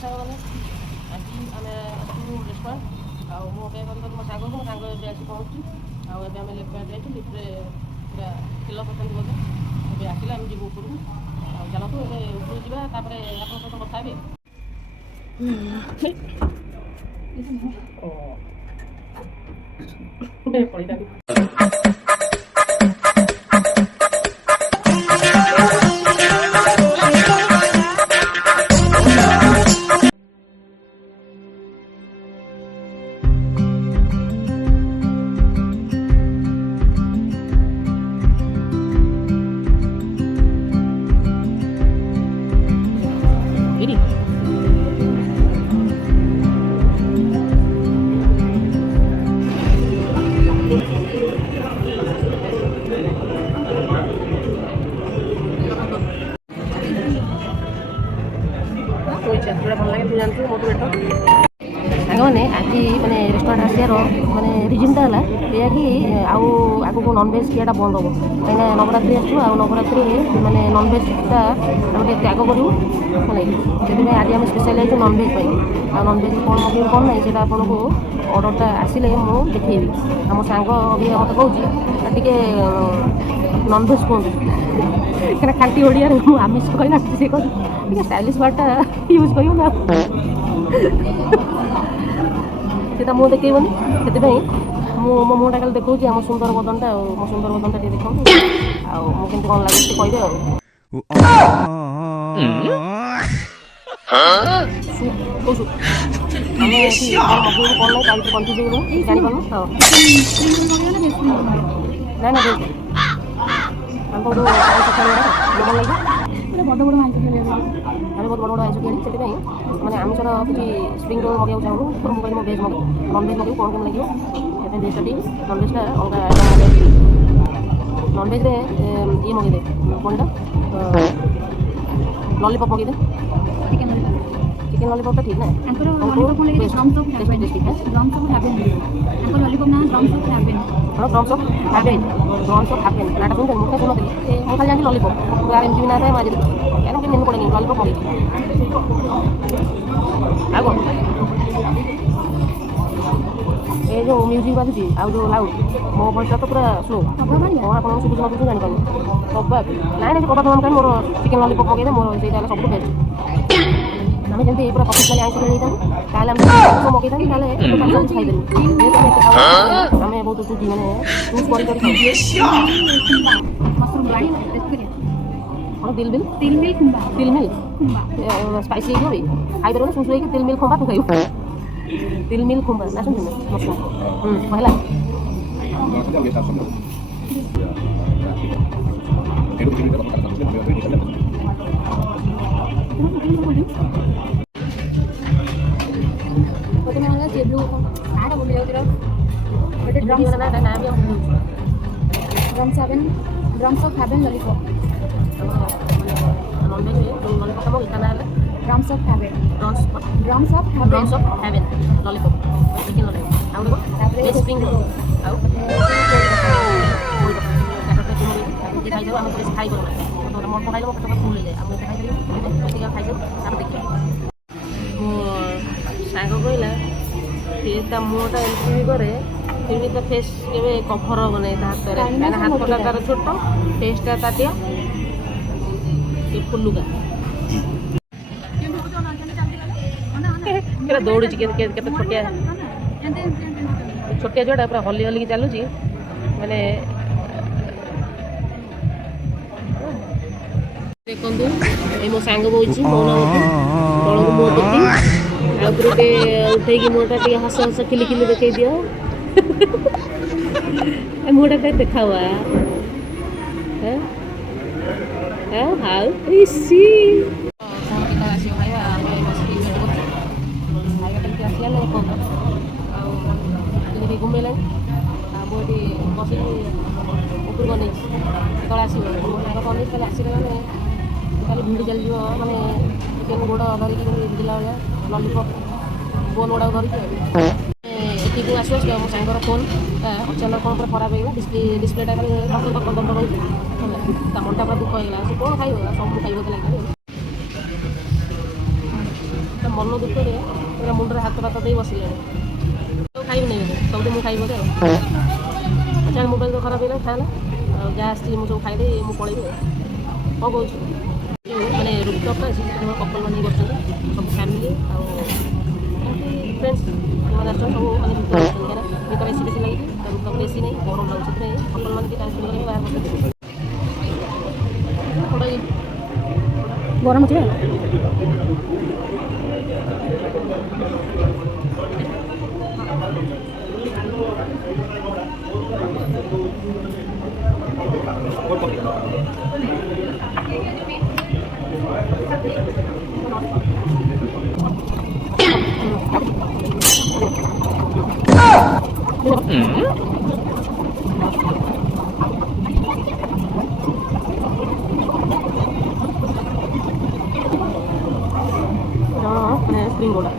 ସାଙ୍ଗମାନେ ଆଜି ଆମେ ଆସିଛୁ ରେଷ୍ଟୁରାଣ୍ଟ ଆଉ ମୁଁ ଅପେକ୍ଷା କରିଥିଲି ମୋ ସାଙ୍ଗକୁ ମୋ ସାଙ୍ଗ ଏବେ ଆସି ପହଞ୍ଚୁଛି ଆଉ ଏବେ ଆମେ ଲିଫ୍ଟରେ ଯାଇଛୁ ଲିଫ୍ଟରେ ପୁରା ଖେଳ କରୁଛନ୍ତି ବୋଧେ ଏବେ ଆସିଲେ ଆମେ ଯିବୁ ଉପରକୁ ଆଉ ଚାଲନ୍ତୁ ଏବେ ଉପରକୁ ଯିବା ତାପରେ ଆପଣଙ୍କ ସହିତ କଥା ହେବି। ପଳେଇଥାନ୍ତି ଭଲ ଲାଗେ ତୁ ଜାଣିଛୁ ମୋଟୁ ବେଟ ସାଙ୍ଗମାନେ ଆଜି ମାନେ ରେଷ୍ଟୁରାଣ୍ଟ ଆସିବାର ମାନେ ରିଜନ୍ଟା ହେଲା ଏଇଆ କି ଆଉ ଆଗକୁ ନନଭେଜ୍ ଖିଆଟା ବନ୍ଦ ହେବ କାହିଁକିନା ନବରାତ୍ରି ଆସୁଛୁ ଆଉ ନବରାତ୍ରିରେ ମାନେ ନନଭେଜ୍ଟା ଆମେ ଟିକେ ତ୍ୟାଗ କରିବୁ ହେଲା ସେଥିପାଇଁ ଆଜି ଆମେ ସ୍ପେଶାଲ୍ ଯାଇଛୁ ନନଭେଜ୍ ପାଇଁ ଆଉ ନନଭେଜ୍ କ'ଣ ମଗେଇବୁ କ'ଣ ନାହିଁ ସେଇଟା ଆପଣଙ୍କୁ ଅର୍ଡ଼ରଟା ଆସିଲେ ମୁଁ ଦେଖେଇବି। ଆମ ସାଙ୍ଗ ଅଭିଆ ମୋତେ କହୁଛି ଟିକେ ନନଭେଜ୍ କୁହନ୍ତୁ କାହିଁକିନା ଖାଣ୍ଟି ଓଡ଼ିଆରେ ମୁଁ ଆମିଷ କହିଲା ସେ କହୁଛି ଟିକେ ଷ୍ଟାଇଲିଶ୍ ୱାର୍ଡ଼ଟା ୟୁଜ୍ କରିବ ନା ସେଟା ମୁଁ ଦେଖେଇବନି ସେଥିପାଇଁ ମୁଁ ମୋ ମୁହଁଟା କାଲି ଦେଖାଉଛି ଆମ ସୁନ୍ଦର ବଦନଟା ଆଉ ମୋ ସୁନ୍ଦର ବଦନଟା ଟିକେ ଦେଖାଉଛି ଆଉ ମୁଁ କେମିତି କ'ଣ ଲାଗୁଛି ଟିକେ କହିବେ ଆଉ ଆମେ ଏଠି କ'ଣ ମଗେଇବୁ କ'ଣ ନାହିଁ ତା ଭିତରେ କନଫ୍ୟୁଜ୍ ହେଇଗଲୁ ଜାଣିପାରୁନୁ ତ ନା ନା ଭେଜ୍ ତାଙ୍କ ଯେଉଁ ସକାଳ ଭଲ ଲାଗିବ ବଡ଼ ବଡ଼ ଆଇଁଷ ଆମେ ବହୁତ ବଡ଼ ବଡ଼ ଆଇଁଷ ତିଆରି ସେଥିପାଇଁ ମାନେ ଆମିଷର କିଛି ସ୍ପ୍ରିଙ୍ଗ ରୋଲ୍ ମଗେଇବାକୁ ଚାହୁଁନୁ ମୁଁ କହିଲି ମୋ ଭେଜ୍ ମଗେଇ ନନଭେଜ୍ ମଗେଇବୁ କ'ଣ କେମିତି ଲାଗିବ ସେଥିପାଇଁ ଭେଜ୍ଟା ଟିକେ ନନଭେଜ୍ଟା ଅଲଗା ଆଇଟମ୍ ମଗେଇବି ନନଭେଜ୍ରେ ଇଏ ମଗେଇଦେ କ'ଣଟା ଲଲିପପ୍ ମଗେଇଦେ ଚିକେନ୍ ଲଲିପପ୍ଟା ଠିକ୍ ନା ଡ୍ରମ୍ସ ଅଫ୍ ହ୍ୟାଭେନ୍ ନାଟା ଶୁଣିଥିଲି ମୁଁ ଶୁଣଥିଲି ମୁଁ ଖାଲି ଜାଣିଛି ଲଲିପପ୍ ଆଉ ଏମିତି ବି ନା ଥାଏ ମାରିଦେବି କାରଣ କି ମେନୁ ପଡ଼େନି ଲଲିପପ୍ ମଗେଇଛି ଆଉ କ'ଣ ଏ ଯେଉଁ ମ୍ୟୁଜିକ୍ ବାଜୁଛି ଆଉ ଯେଉଁ ଲାଉଡ୍ ମୋ ଭଏସ୍ଟା ତ ପୁରା ସ୍ଲୋ କ'ଣ ଆପଣଙ୍କୁ ସୁବିଧା ନବୁଛୁ ଜାଣିପାରୁନି କବାବ ନାଇଁ ନାଇଁ କବାବ କାହିଁ ମୋର ଚିକେନ୍ ଲଲିପପ୍ ମଗେଇଦେ ମୋର ସେଇଟା ହେଲା ସବୁଠୁ ବେଷ୍ଟ ଆମେ ଯେମିତି ପୁରା ପ୍ରଫେସନାଲି ଆଇଁଷ ହେଇଥାନ୍ତୁ ତାହେଲେ ଆମେ ସବୁ ମଗେଇଥାନ୍ତି ତାହେଲେ ସବୁ ଖାଇଦେବୁ ଯେହେତୁ ଆମେ ଏତେ ଖାଉ ଆମେ ବହୁତ ଚୁଜି ମାନେ ଚୁଜ୍ କରି କ'ଣ ତିଲ୍ ମିଲ୍ ସ୍ପାଇସି ହେଇଯିବ ବି ଖାଇପାରିବନି ସୁସୁ ହେଇକି ତିଲ୍ ମିଲ୍ ଖମ୍ବା ତୁ ଖାଇବୁ ତିଲ୍ ମିଲ୍ ଖମ୍ବା ନା ଶୁଣିଛୁ ମସରୁମ୍ ହେଲା Drums of Heaven lollipop. Drums of Heaven. Drums of Heaven lollipop chicken lollipop ଆଉ ଗୋଟେ ସ୍ପ୍ରିଙ୍ଗ ରୋଲ୍ ଆଉ ଖାଇଦେବୁ ଆମେ ବେଶୀ ଖାଇପାରୁନା ମଟ ଖାଇଲେ ମୋ ପେଟ ଫୁଲ୍ ହେଇଯାଏ ଆମେ ଏତେ ଖାଇପାରିବୁ ଏତିକି ଖାଇଦେବୁ ତାପରେ ଦେଖିବା ମୋ ସାଙ୍ଗ କହିଲା ସିଏ ତା ମୁହଁଟା ଏମିତି ବି କରେ ଫିର୍ ତା ଫେସ୍ କେବେ କଭର ହେବ ନାହିଁ ତା ହାତରେ କାହିଁକିନା ହାତଟା ତାର ଛୋଟ ଫେସ୍ଟା ତାଟିଆ ସେ ଫୁଲୁକା କେତେ ଦୌଡ଼ୁଛି କେତେ ଛୋଟିଆ ଝିଅଟା ପୁରା ହଲି ହଲିକି ଚାଲୁଛି ମାନେ ଦେଖନ୍ତୁ ଏଇ ମୋ ସାଙ୍ଗ ବଇଛି ମୌନ ତଳକୁ ମୁହଁ ଦେଖି ଆଉ ଉପରୁ ଉଠେଇକି ମୁହଁଟା ଟିକେ ହସ ହସ ଖିଲି ଖିଲି ଦେଖେଇ ଦିଅ ମୁହଁଟା ଟିକେ ଦେଖା ହୁଆ ହାଉ ଇସି ଆସିବ ଖାଇବା ଆମେ ବସିକି ୱେଟ୍ କରୁଛୁ ଖାଇବା କେମିତି ଆସିଗଲେ ଆଉ ଟିକେ ଘୁମେଇଲାଣି ଆଉ ମୁଁ ଏଠି ବସିକି ଉପରକୁ ଅନେଇଛି କେତେବେଳେ ଆସିବ ମୋ ସାଙ୍ଗ ତ ଅନେଇଛି ତାହେଲେ ଆସିଲେ ମାନେ ତାହେଲେ ଭିଡ଼ି ଚାଲିଯିବ ମାନେ ଚିକେନ୍ ଗୋଡ଼ ଧରିକି ଭିଡ଼ିଲା ଭଳିଆ ଲଲିପପ୍ ବୋନ୍ ଗୁଡ଼ାକ ଧରିକି ଏଠିକୁ ଆସୁ ଆସୁ ମୋ ସାଙ୍ଗର ଫୋନ୍ଟା ଅଚାନକ କ'ଣ ପୁରା ଖରାପ ହେଇଗଲା ଡିସପ୍ଲେଟା ଖାଲି ଦମ ରହୁଛି ତା ମନଟା ପୁରା ଦୁଃଖ ହେଇଗଲା ସେ କ'ଣ ଖାଇବ ସବୁ ଖାଇବାକୁ ଲାଗିବ ତା ମନ ଦୁଃଖରେ ପୁରା ମୁଣ୍ଡରେ ହାତ ଫାତ ଦେଇ ବସିଲେଣି। ଆଉ ଖାଇବିନି ବୋଧେ, ସବୁଦିନ ମୁଁ ଖାଇବି ବୋଧେ ଆଉ। ଆଚ୍ଛା ମୋବାଇଲ୍ ତ ଖରାପ ହେଇଗଲା ଖାଇଲା ଆଉ ଯାହା ଆସିଛି ମୁଁ ସବୁ ଖାଇଦେଇ ମୁଁ ପଳେଇବି ଆଉ। କ'ଣ କହୁଛୁ? ମାନେ ରୁଫଟପ୍ଟା ଅଛି କେବଳ କପଲ୍ ମାନେ କରୁଛନ୍ତି, ସବୁ ଫ୍ୟାମିଲି ଆଉ ଏମିତି ଫ୍ରେଣ୍ଡସ୍ ସେମାନେ ଆସୁଛନ୍ତି ସବୁ ମାନେ ଭିତରେ ଆସୁଛନ୍ତି କାହିଁକିନା ଭିତରେ ଏସି ବେଶୀ ଲାଗିଛି, ତା ରୁଫଟପ୍ରେ ଏସି ନାହିଁ, ଗରମ ଲାଗୁଛି, ସେଥିପାଇଁ କପଲ୍ ମାନେ ଟିକେ ଟାଇମ୍ ସ୍ପେଣ୍ଡ କରିବା ବାହାର ବସୁଛନ୍ତି। ଗରମ ଅଛି ମାନେ ସ୍ପ୍ରିଙ୍ଗ ରୋଲ୍।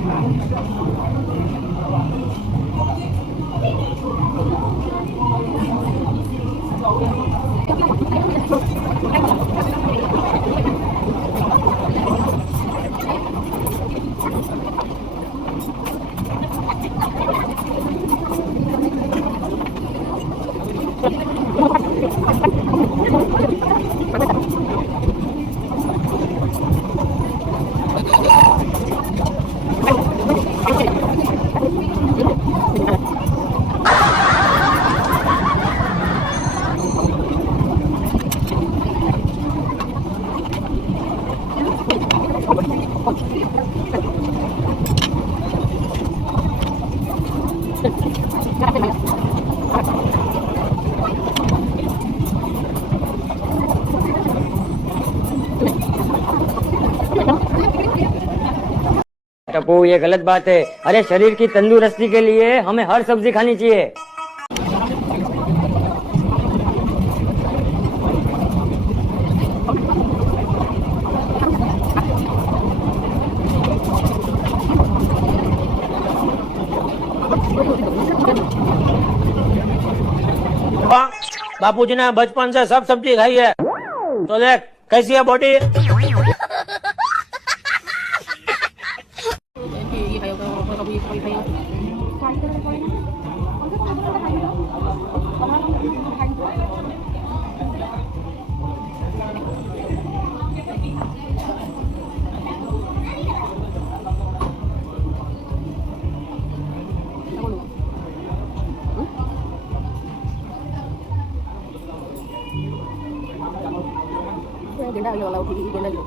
टप्पू ये गलत बात है। अरे शरीर की तंदुरुस्ती के लिए हमें हर सब्जी खानी चाहिए। बापूजी ने बचपन से सब सब्जी खाई है, तो देख कैसी है बॉडी। गेंडा वाला उठी गेंडा जो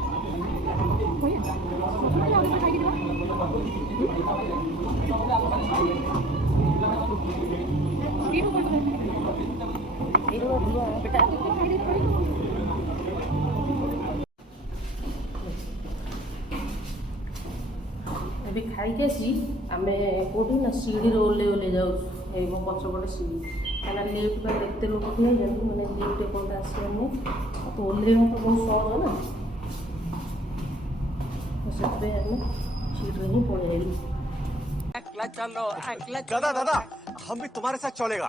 ଏବେ ଖାଇକି ଆସି ଆମେ କେଉଁଠି ନା ସିଡ଼ିରେ ଓହ୍ଲେଇ ଓହ୍ଲେଇ ଯାଉଛୁ। ଏଇ ମୋ ପଛପଟେ ସିଡ଼ି କାହିଁକିନା ଲିଫ୍ଟ ପାଇଁ ଏତେ ଲୋକ ଠିଆ ହେଇଯାନ୍ତି, ମାନେ ଲିଫ୍ଟ ଏପଟେ ଆସିବାର ନାହିଁ, ତ ଓହ୍ଲେଇବା ତ ବହୁତ ସହଜ ନା, ତ ସେଥିପାଇଁ ଆମେ ସିଡ଼ିରେ ହିଁ ପଳେଇ ଆଇଲୁ। दादा दादा हम भी तुम्हारे साथ चलेगा।